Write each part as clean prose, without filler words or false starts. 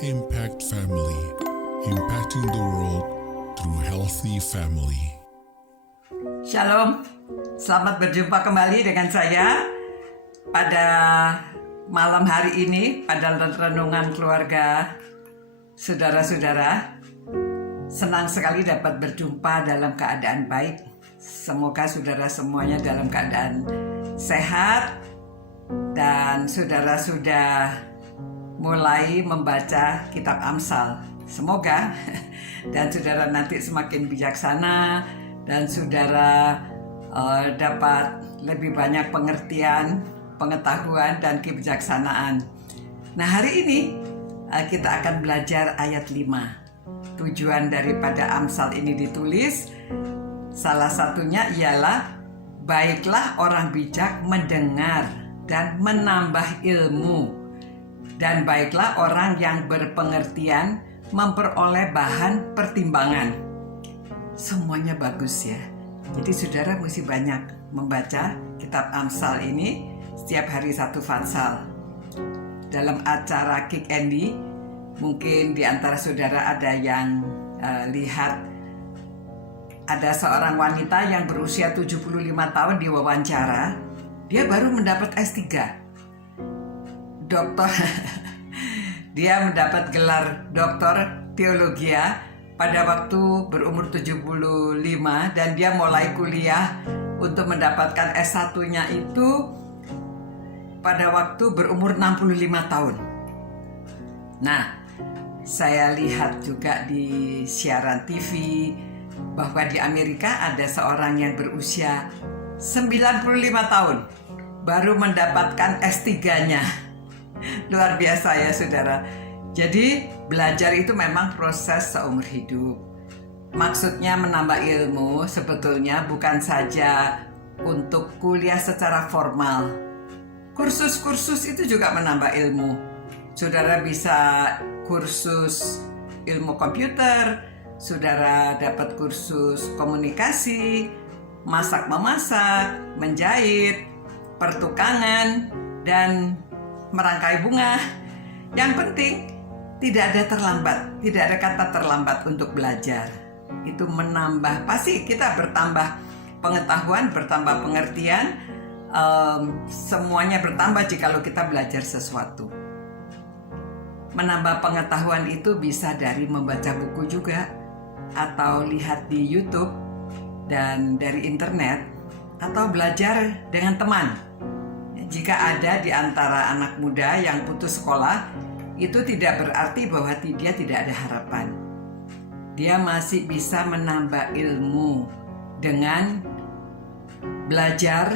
Impact Family, impacting the world through healthy family. Shalom, selamat berjumpa kembali dengan saya pada malam hari ini pada renungan keluarga saudara-saudara. Senang sekali dapat berjumpa dalam keadaan baik. Semoga saudara semuanya dalam keadaan sehat dan saudara sudah mulai membaca kitab Amsal. Semoga dan saudara nanti semakin bijaksana dan saudara dapat lebih banyak pengertian, pengetahuan dan kebijaksanaan. Nah, hari ini kita akan belajar ayat 5. Tujuan daripada Amsal ini ditulis salah satunya ialah baiklah orang bijak mendengar dan menambah ilmu, dan baiklah orang yang berpengertian memperoleh bahan pertimbangan. Semuanya bagus ya. Jadi saudara mesti banyak membaca kitab Amsal ini, setiap hari satu pasal. Dalam acara Kick Andy, mungkin di antara saudara ada yang lihat ada seorang wanita yang berusia 75 tahun diwawancara. Dia baru mendapat S3. Doktor, dia mendapat gelar doktor teologia pada waktu berumur 75 dan dia mulai kuliah untuk mendapatkan S1-nya itu pada waktu berumur 65 tahun. Nah, saya lihat juga di siaran TV bahwa di Amerika ada seorang yang berusia 95 tahun baru mendapatkan S3-nya. Luar biasa ya saudara. Jadi belajar itu memang proses seumur hidup. Maksudnya menambah ilmu sebetulnya bukan saja untuk kuliah secara formal. Kursus-kursus itu juga menambah ilmu. Saudara bisa kursus ilmu komputer, saudara dapat kursus komunikasi, masak-memasak, menjahit, pertukangan, dan merangkai bunga. Yang penting tidak ada terlambat, tidak ada kata terlambat untuk belajar. Itu menambah, pasti kita bertambah pengetahuan, bertambah pengertian, semuanya bertambah jikalau kita belajar sesuatu. Menambah pengetahuan itu bisa dari membaca buku juga, atau lihat di YouTube dan dari internet, atau belajar dengan teman. Jika ada di antara anak muda yang putus sekolah, itu tidak berarti bahwa dia tidak ada harapan. Dia masih bisa menambah ilmu dengan belajar,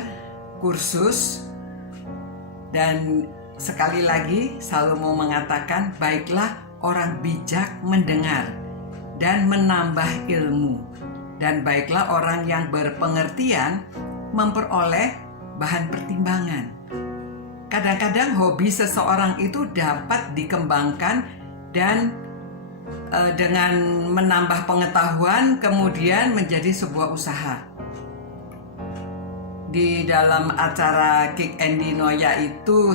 kursus, dan sekali lagi Salomo mengatakan, baiklah orang bijak mendengar dan menambah ilmu, dan baiklah orang yang berpengertian memperoleh bahan pertimbangan. Kadang-kadang hobi seseorang itu dapat dikembangkan dan dengan menambah pengetahuan kemudian menjadi sebuah usaha. Di dalam acara Kick Andy Noya itu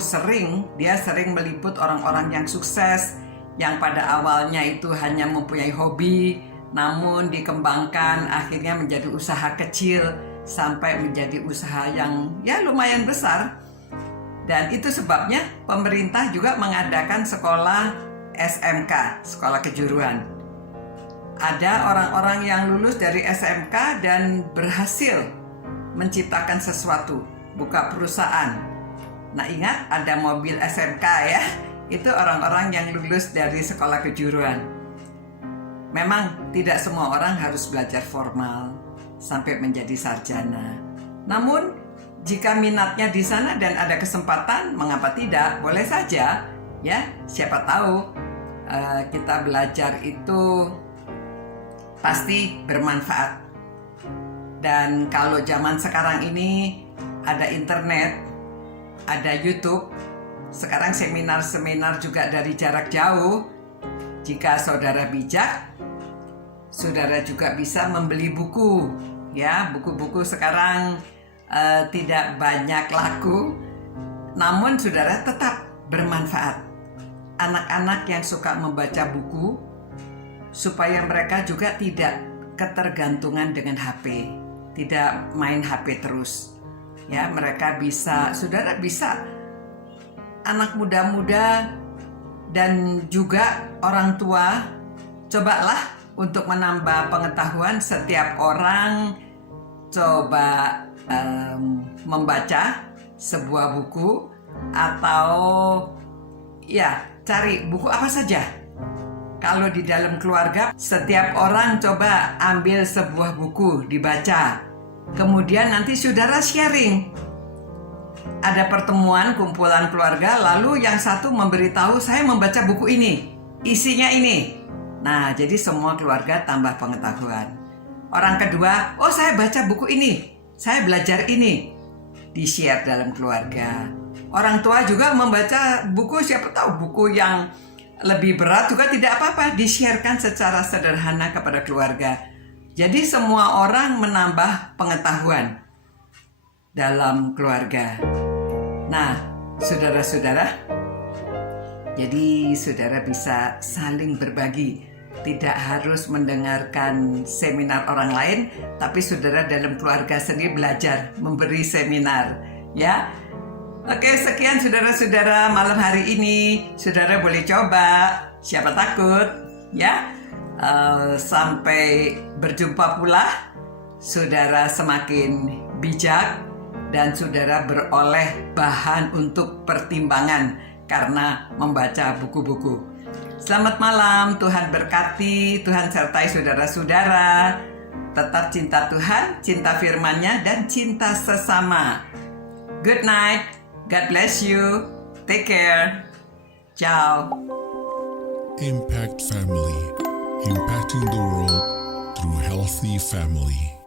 dia sering meliput orang-orang yang sukses yang pada awalnya itu hanya mempunyai hobi, namun dikembangkan akhirnya menjadi usaha kecil sampai menjadi usaha yang ya lumayan besar. Dan itu sebabnya pemerintah juga mengadakan sekolah SMK, sekolah kejuruan. Ada orang-orang yang lulus dari SMK dan berhasil menciptakan sesuatu, buka perusahaan. Nah, ingat ada mobil SMK ya, itu orang-orang yang lulus dari sekolah kejuruan. Memang tidak semua orang harus belajar formal sampai menjadi sarjana. Namun jika minatnya di sana dan ada kesempatan, mengapa tidak? Boleh saja, ya. Siapa tahu kita belajar itu pasti bermanfaat. Dan kalau zaman sekarang ini ada internet, ada YouTube, sekarang seminar-seminar juga dari jarak jauh. Jika saudara bijak, saudara juga bisa membeli buku, ya. Buku-buku sekarang tidak banyak laku, namun saudara tetap bermanfaat. anak-anak yang suka membaca buku supaya mereka juga tidak ketergantungan dengan HP, tidak main HP terus. Ya, mereka bisa, saudara bisa, anak muda-muda dan juga orang tua, cobalah untuk menambah pengetahuan. Setiap orang coba membaca sebuah buku atau ya cari buku apa saja. Kalau di dalam keluarga, setiap orang coba ambil sebuah buku dibaca. Kemudian nanti saudara sharing. Ada pertemuan kumpulan keluarga, lalu yang satu memberitahu, saya membaca buku ini, isinya ini. Nah, jadi semua keluarga tambah pengetahuan. Orang kedua, oh saya baca buku ini, saya belajar ini. Di-share dalam keluarga. Orang tua juga membaca buku, siapa tahu buku yang lebih berat juga tidak apa-apa, di-sharekan secara sederhana kepada keluarga. Jadi semua orang menambah pengetahuan dalam keluarga. Nah, saudara-saudara, jadi saudara bisa saling berbagi. Tidak harus mendengarkan seminar orang lain, tapi saudara dalam keluarga sendiri belajar memberi seminar, ya. Oke, sekian saudara-saudara malam hari ini. Saudara boleh coba, siapa takut, ya. Sampai berjumpa pula. Saudara semakin bijak dan saudara beroleh bahan untuk pertimbangan karena membaca buku-buku. Selamat malam, Tuhan berkati, Tuhan sertai saudara-saudara. Tetap cinta Tuhan, cinta firman-Nya, dan cinta sesama. Good night, God bless you, take care, ciao. Impact Family, impacting the world through healthy family.